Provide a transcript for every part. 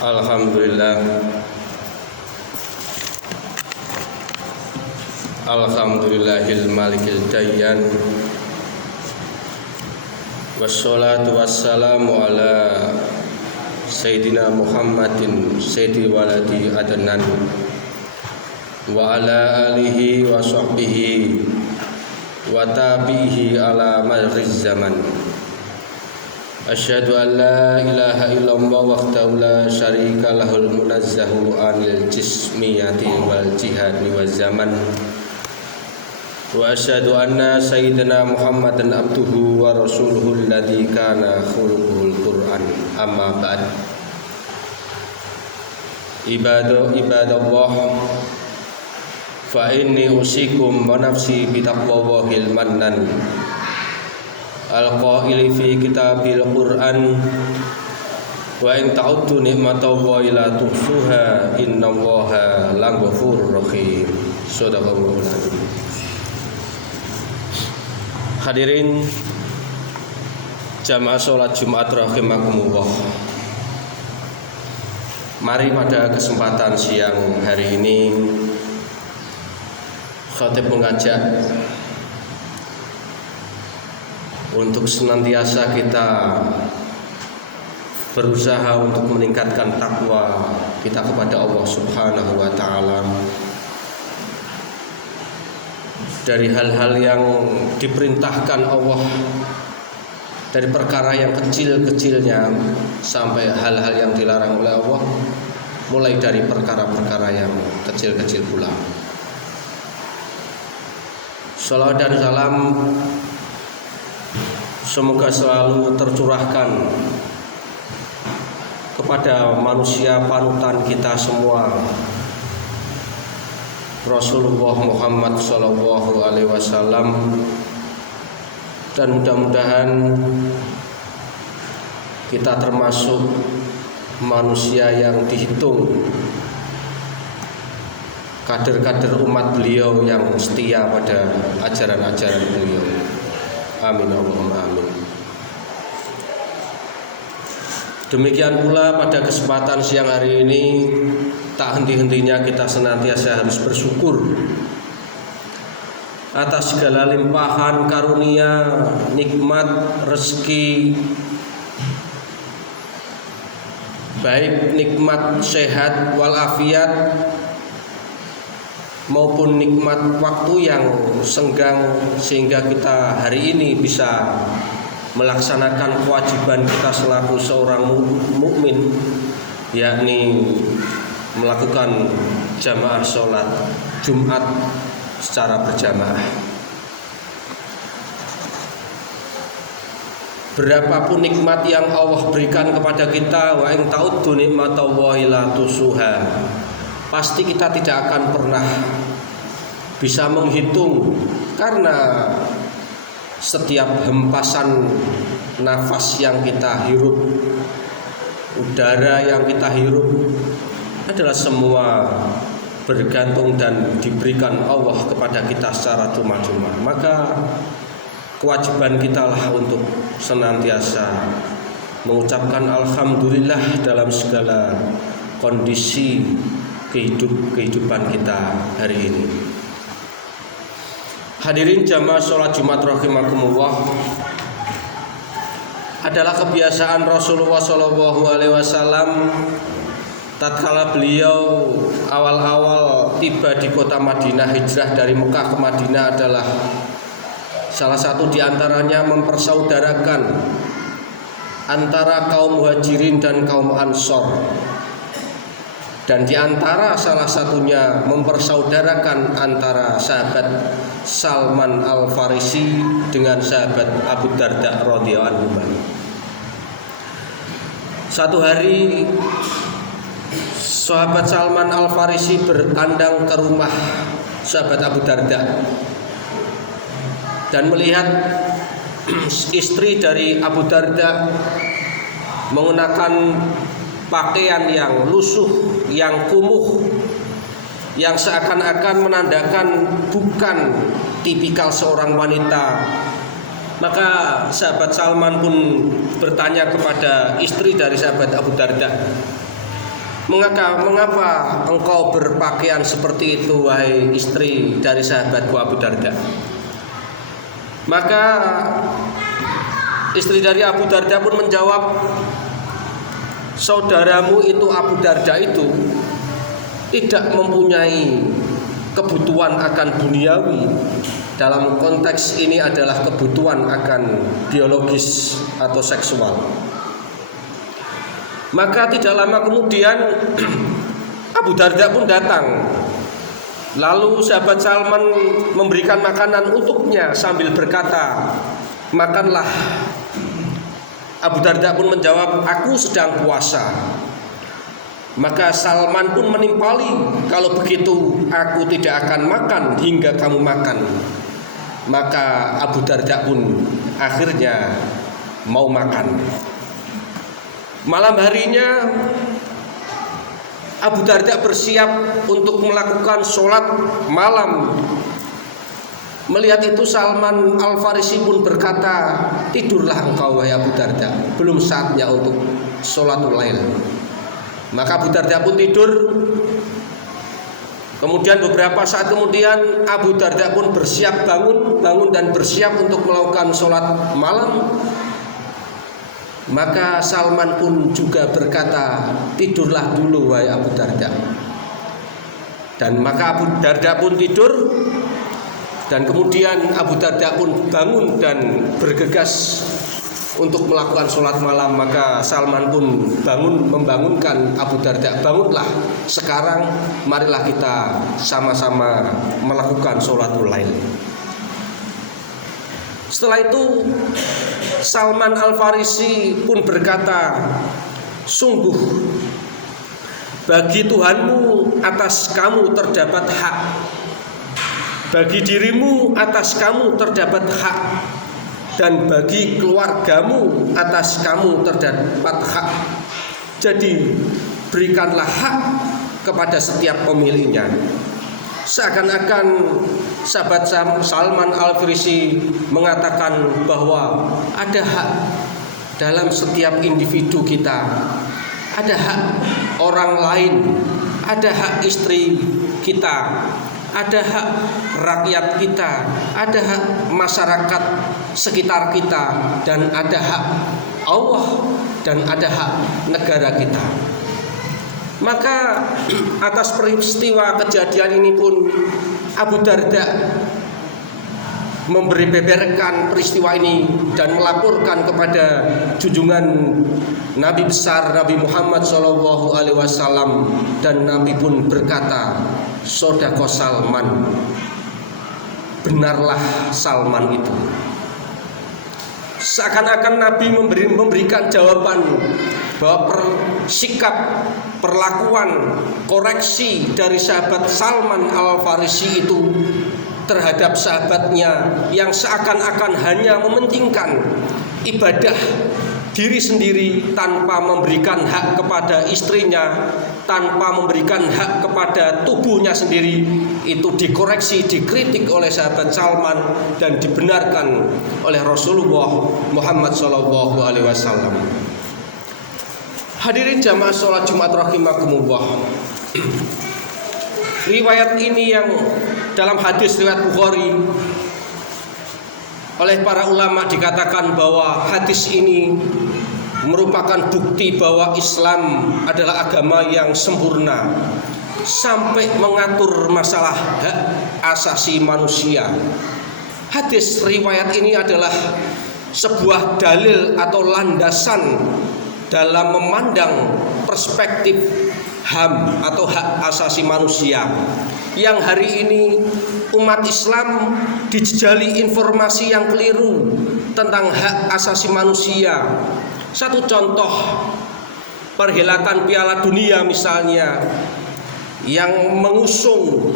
Alhamdulillah, alhamdulillahil malikil dayyan, wassalatu wassalamu ala sayyidina Muhammadin sayyidi waladi adnan, wa ala alihi wa sahbihi wa tabihi ala marriz zaman. Asyhadu an la ilaha illallah wahdahu la syarika lahul munazzahu anil jismiyati wal jihadi waz zaman. Wa asyhadu anna sayyidina Muhammadan abduhu wa rasuluhu alladzi kana khuluquhul Qur'an. Amma ba'd. Ibadallah, fa inni usikum wa nafsi bi taqwallahil mannan. Al-qaili fi kitabil Qur'an, wa in ta'uddu ni'matallahi la tuhsuha innallaha laghafurur rahim. Shadaqallahul azim. Hadirin jamaah salat Jumat rahimakumullah. Mari pada kesempatan siang hari ini khatib mengajak untuk senantiasa kita berusaha untuk meningkatkan takwa kita kepada Allah Subhanahu wa ta'ala dari hal-hal yang diperintahkan Allah, dari perkara yang kecil-kecilnya sampai hal-hal yang dilarang oleh Allah, mulai dari perkara-perkara yang kecil-kecil pula. Shalawat dan salam semoga selalu tercurahkan kepada manusia panutan kita semua, Rasulullah Muhammad sallallahu alaihi wasallam, dan mudah-mudahan kita termasuk manusia yang dihitung kader-kader umat beliau yang setia pada ajaran-ajaran beliau. Amin Allahumma amin. Demikian pula pada kesempatan siang hari ini, tak henti-hentinya kita senantiasa harus bersyukur atas segala limpahan karunia, nikmat, rezeki, baik nikmat sehat walafiat maupun nikmat waktu yang senggang, sehingga kita hari ini bisa melaksanakan kewajiban kita selaku seorang mukmin, yakni melakukan jamaah sholat Jumat secara berjamaah. Berapapun nikmat yang Allah berikan kepada kita, wa in ta'uddu ni'matallahi la tusuha, pasti kita tidak akan pernah bisa menghitung, karena setiap hempasan nafas yang kita hirup, udara yang kita hirup adalah semua bergantung dan diberikan Allah kepada kita secara cuma-cuma. Maka kewajiban kita lah untuk senantiasa mengucapkan alhamdulillah dalam segala kondisi kehidupan kita hari ini. Hadirin jamaah sholat Jumat rahimakumullah, adalah kebiasaan Rasulullah SAW tatkala beliau awal-awal tiba di kota Madinah, hijrah dari Mekah ke Madinah, adalah salah satu diantaranya mempersaudarakan antara kaum Muhajirin dan kaum Ansor. Dan di antara salah satunya mempersaudarakan antara sahabat Salman Al-Farisi dengan sahabat Abu Darda radhiyallahu anhu. Satu hari sahabat Salman Al-Farisi bertandang ke rumah sahabat Abu Darda dan melihat istri dari Abu Darda menggunakan pakaian yang lusuh, yang kumuh, yang seakan-akan menandakan bukan tipikal seorang wanita. Maka sahabat Salman pun bertanya kepada istri dari sahabat Abu Darda, mengapa engkau berpakaian seperti itu, wahai istri dari sahabatku Abu Darda? Maka istri dari Abu Darda pun menjawab, saudaramu itu Abu Darda itu tidak mempunyai kebutuhan akan duniawi. Dalam konteks ini adalah kebutuhan akan biologis atau seksual. Maka tidak lama kemudian Abu Darda pun datang. Lalu sahabat Salman memberikan makanan untuknya sambil berkata, makanlah. Abu Darda pun menjawab, aku sedang puasa. Maka Salman pun menimpali, kalau begitu aku tidak akan makan hingga kamu makan. Maka Abu Darda pun akhirnya mau makan. Malam harinya Abu Darda bersiap untuk melakukan sholat malam. Melihat itu Salman Al-Farisi pun berkata, tidurlah engkau wahai Abu Darda, belum saatnya untuk sholatul lail. Maka Abu Darda pun tidur. Kemudian beberapa saat kemudian Abu Darda pun bersiap bangun dan bersiap untuk melakukan sholat malam. Maka Salman pun juga berkata, tidurlah dulu wahai Abu Darda. Dan maka Abu Darda pun tidur. Dan kemudian Abu Darda pun bangun dan bergegas untuk melakukan sholat malam. Maka Salman pun membangunkan Abu Darda, bangunlah sekarang, marilah kita sama-sama melakukan sholatul lail. Setelah itu Salman Al-Farisi pun berkata, sungguh bagi Tuhanmu atas kamu terdapat hak, bagi dirimu atas kamu terdapat hak, dan bagi keluargamu atas kamu terdapat hak. Jadi berikanlah hak kepada setiap pemiliknya. Seakan-akan sahabat Salman Al-Farisi mengatakan bahwa ada hak dalam setiap individu kita. Ada hak orang lain, ada hak istri kita, ada hak rakyat kita, ada hak masyarakat sekitar kita, dan ada hak Allah, dan ada hak negara kita. Maka atas peristiwa kejadian ini pun Abu Darda membeberkan peristiwa ini dan melaporkan kepada junjungan Nabi besar Nabi Muhammad SAW, dan Nabi pun berkata, sodako Salman, benarlah Salman itu. Seakan-akan Nabi memberikan jawaban bahwa sikap, perlakuan, koreksi dari sahabat Salman Al-Farisi itu terhadap sahabatnya yang seakan-akan hanya mementingkan ibadah diri sendiri tanpa memberikan hak kepada istrinya, tanpa memberikan hak kepada tubuhnya sendiri, itu dikoreksi, dikritik oleh sahabat Salman dan dibenarkan oleh Rasulullah Muhammad SAW. Hadirin jamaah sholat Jumat rahimakumullah. Riwayat ini yang dalam hadis riwayat Bukhari oleh para ulama dikatakan bahwa hadis ini merupakan bukti bahwa Islam adalah agama yang sempurna sampai mengatur masalah hak asasi manusia. Hadis riwayat ini adalah sebuah dalil atau landasan dalam memandang perspektif HAM atau hak asasi manusia, yang hari ini umat Islam dijejali informasi yang keliru tentang hak asasi manusia. Satu contoh, perhelatan Piala Dunia misalnya, yang mengusung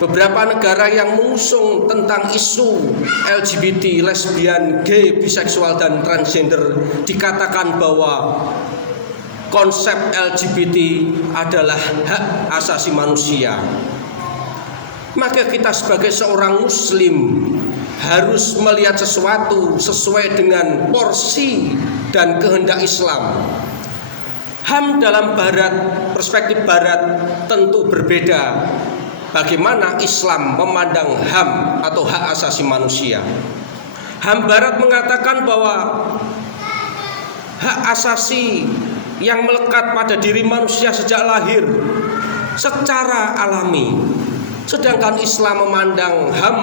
beberapa negara yang mengusung tentang isu LGBT, lesbian, gay, biseksual dan transgender, dikatakan bahwa konsep LGBT adalah hak asasi manusia. Maka kita sebagai seorang muslim harus melihat sesuatu sesuai dengan porsi dan kehendak Islam. HAM dalam barat, perspektif barat tentu berbeda bagaimana Islam memandang HAM atau hak asasi manusia. HAM barat mengatakan bahwa hak asasi yang melekat pada diri manusia sejak lahir secara alami, sedangkan Islam memandang HAM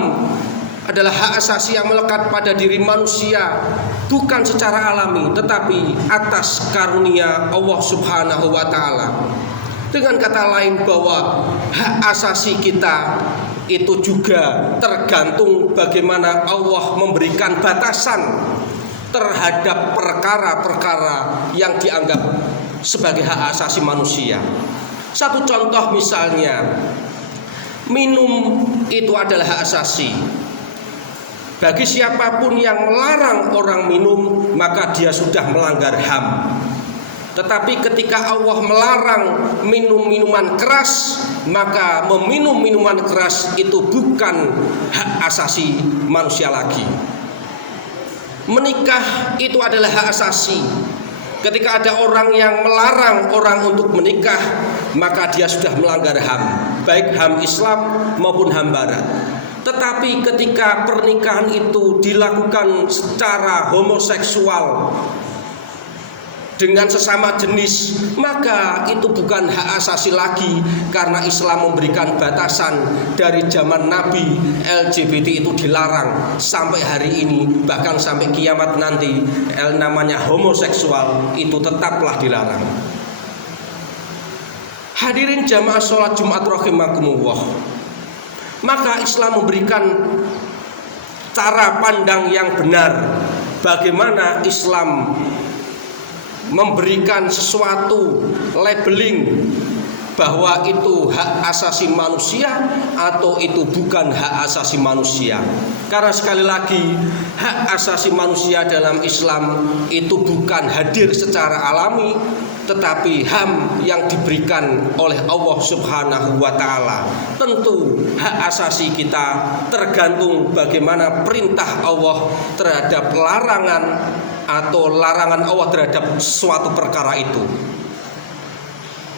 adalah hak asasi yang melekat pada diri manusia bukan secara alami tetapi atas karunia Allah Subhanahu wa taala. Dengan kata lain bahwa hak asasi kita itu juga tergantung bagaimana Allah memberikan batasan terhadap perkara-perkara yang dianggap sebagai hak asasi manusia. Satu contoh misalnya, minum itu adalah hak asasi. Bagi siapapun yang melarang orang minum, maka dia sudah melanggar HAM. Tetapi ketika Allah melarang minum minuman keras, maka meminum minuman keras itu bukan hak asasi manusia lagi. Menikah itu adalah hak asasi. Ketika ada orang yang melarang orang untuk menikah, maka dia sudah melanggar HAM, baik HAM Islam maupun HAM Barat. Tetapi ketika pernikahan itu dilakukan secara homoseksual dengan sesama jenis, maka itu bukan hak asasi lagi, karena Islam memberikan batasan. Dari zaman Nabi LGBT itu dilarang sampai hari ini, bahkan sampai kiamat nanti namanya homoseksual itu tetaplah dilarang. Hadirin jamaah sholat Jumat rahimakumullah, maka Islam memberikan cara pandang yang benar bagaimana Islam memberikan sesuatu labeling bahwa itu hak asasi manusia atau itu bukan hak asasi manusia. Karena sekali lagi, hak asasi manusia dalam Islam itu bukan hadir secara alami, tetapi HAM yang diberikan oleh Allah Subhanahu wa taala. Tentu hak asasi kita tergantung bagaimana perintah Allah terhadap larangan atau larangan Allah terhadap suatu perkara itu.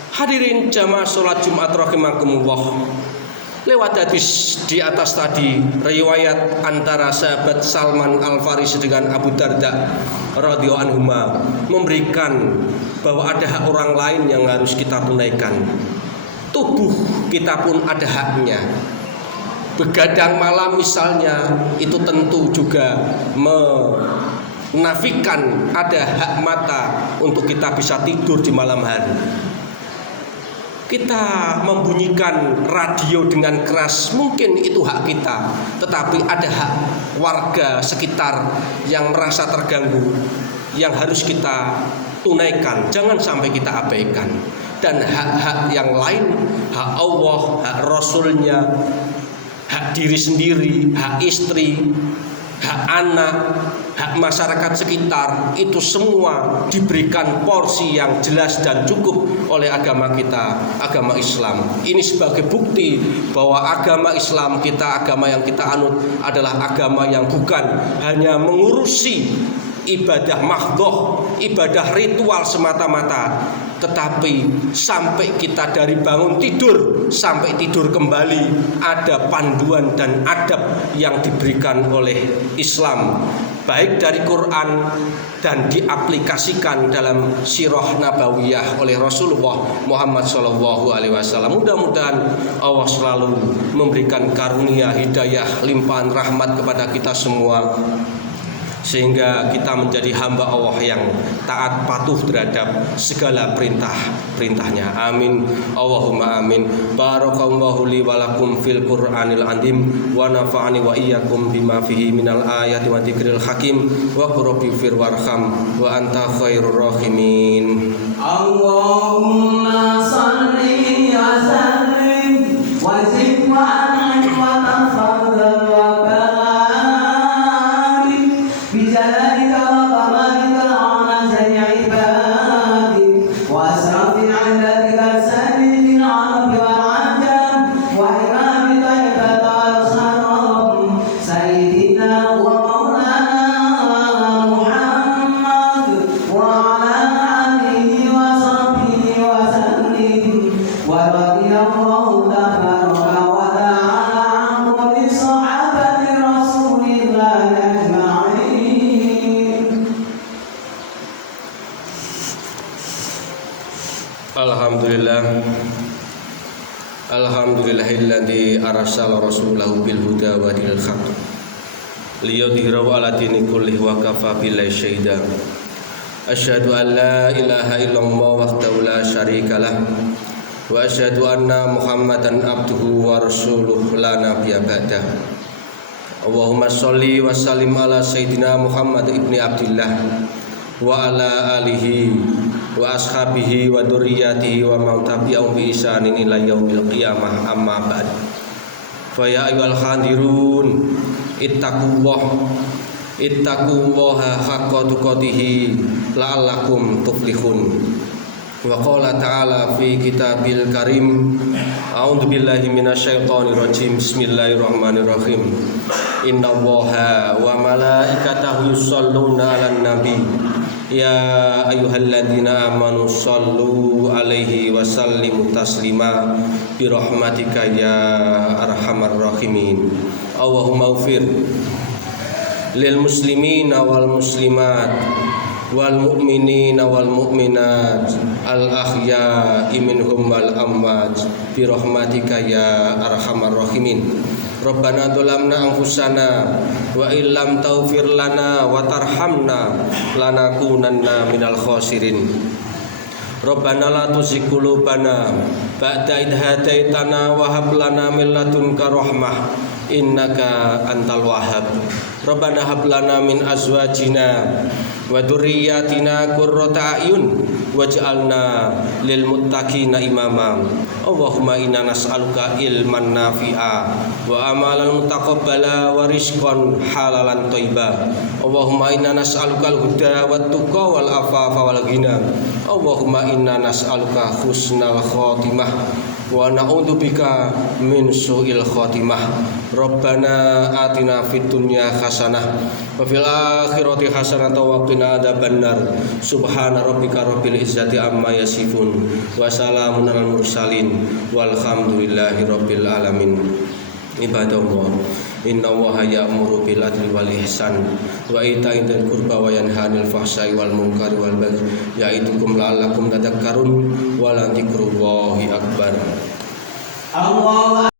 Hadirin jamaah sholat Jumat rahimakumullah, lewat hadis di atas tadi, riwayat antara sahabat Salman Al-Farisi dengan Abu Darda radhiyallahu anhuma, memberikan bahwa ada hak orang lain yang harus kita tunaikan. Tubuh kita pun ada haknya. Begadang malam misalnya, itu tentu juga menafikan ada hak mata untuk kita bisa tidur di malam hari. Kita membunyikan radio dengan keras, mungkin itu hak kita, tetapi ada hak warga sekitar yang merasa terganggu yang harus kita tunaikan, jangan sampai kita abaikan. Dan hak-hak yang lain, hak Allah, hak Rasulnya, hak diri sendiri, hak istri, hak anak, hak masyarakat sekitar, itu semua diberikan porsi yang jelas dan cukup oleh agama kita, agama Islam. Ini sebagai bukti bahwa agama Islam kita, agama yang kita anut adalah agama yang bukan hanya mengurusi ibadah mahdhoh, ibadah ritual semata-mata, tetapi sampai kita dari bangun tidur sampai tidur kembali ada panduan dan adab yang diberikan oleh Islam, baik dari Quran dan diaplikasikan dalam sirah nabawiyah oleh Rasulullah Muhammad SAW. Mudah-mudahan Allah selalu memberikan karunia, hidayah, limpahan rahmat kepada kita semua, sehingga kita menjadi hamba Allah yang taat patuh terhadap segala perintah-perintahnya. Amin. Allahumma amin. Barakallahu li wa lakum fil Qur'anil azim wa nafa'ani wa iyyakum bima fihi minal ayati wa dzikril hakim wa qurbi fir warham wa anta khairur rahimin. Allahumma salli wa sallim wa zid wa an'im wa tafaddal wa بجلالك وكمالك على جميع عبادك وأسرف عبادك سيد العرب والعجم وإمامك عباد الخرم سيدنا ومولانا محمد وعلى آله وصحبه وسلم ورضي الله تبارك وتعالى عن كل صحابة رسول الله أجمعين. Alhamdulillahilladzi arsala rasulahu bil huda wa dinil haq liyudhhirahu 'ala dini kullihi wa kafa billahi syahida. Asyhadu an la ilaha illallah wahdahu la syarika lah wa asyhadu anna Muhammadan abduhu wa rasuluhu la nabiyya ba'dah. Allahumma sholli wa sallim ala sayyidina Muhammad ibni Abdillah wa ala alihi wa ashabihi wa dzurriyyatihi wa man tabi'ahum bi ihsanin ila yaumil qiyamah, amma ba'd. Fa ya ayyuhal hadirun ittaqullaha haqqa tuqatih la'allakum tuflihun. Wa qala ta'ala fi kitabil karim, a'udzu billahi minasyaitonir rajim, bismillahirrahmanirrahim. Innallaha wa malaikatahu yusholluna 'alan nabi ya ayyuhalladzina amanu shallu 'alaihi wa sallimu taslima bi rahmatika ya arhamar rahimin. Allahumma ighfir lil muslimina wal muslimat wal mu'minina wal mu'minat al ahya'i minhum wal amwat bi rahmatika ya arhamar rahimin. Rabbana dzalamna anfusana wa illam taghfir lana wa tarhamna lanakunanna minal khasirin. Rabbana la tuzigh qulubana ba'da idh hadaitana wa hab lana min ladunka rahmah innaka antal wahhab. Rabbana hab lana min azwajina wa dzurriyyatina qurrata a'yun waj'alna lil muttaqina imama. Allahumma inna nas'aluka ilman nafi'a wa amalan mutaqabbala wa rizqan halalan thayyiba. Allahumma inna nas'aluka al-huda wat tuqa wal afafa wal ghina. Allahumma inna nas'aluka husnal khatimah wa na'udzubika min su'il khatimah. Rabbana atina fid dunya hasanah wa fil akhirati hasanah wa qina adzabannar. Subhana rabbika rabbil izzati amma yasifun wa salamun alal mursalin walhamdulillahi rabbil alamin. Ibadallah, innallaha ya'muru bil adli wal ihsan wa ita'i dzil qurba wa yanha 'anil fahsya'i wal munkari wal baghi ya'idukum la'allakum tadhakkarun wa la dzikrullahi akbar. Allah